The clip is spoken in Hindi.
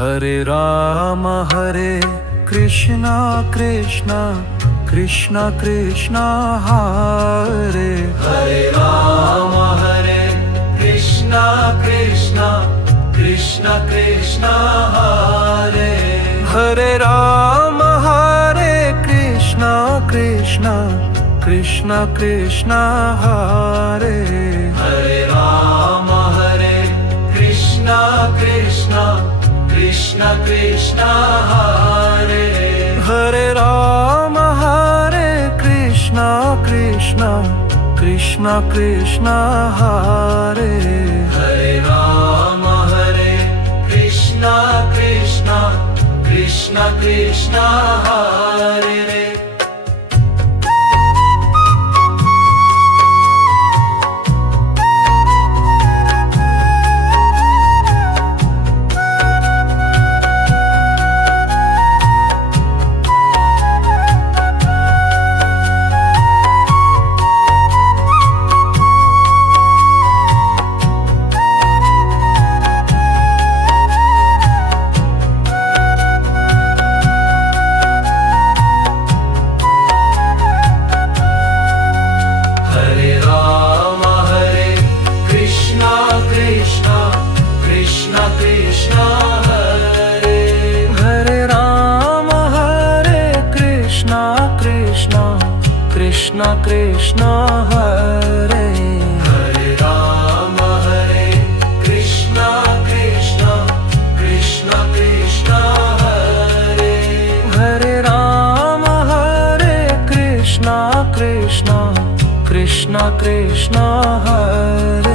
हरे कृष्णा कृष्णा कृष्णा कृष्णा हरे राम हरे कृष्णा कृष्णा कृष्णा कृष्णा हरे राम हरे कृष्णा कृष्णा कृष्णा कृष्णा हरे राम हरे कृष्णा कृष्णा कृष्णा कृष्णा हरे राम हरे कृष्णा कृष्णा कृष्णा कृष्णा हरे राम हरे कृष्णा कृष्णा कृष्णा कृष्णा हरे कृष्णा कृष्णा हरे राम हरे कृष्णा कृष्णा कृष्णा कृष्णा हरे राम हरे कृष्णा कृष्णा कृष्णा कृष्णा हरे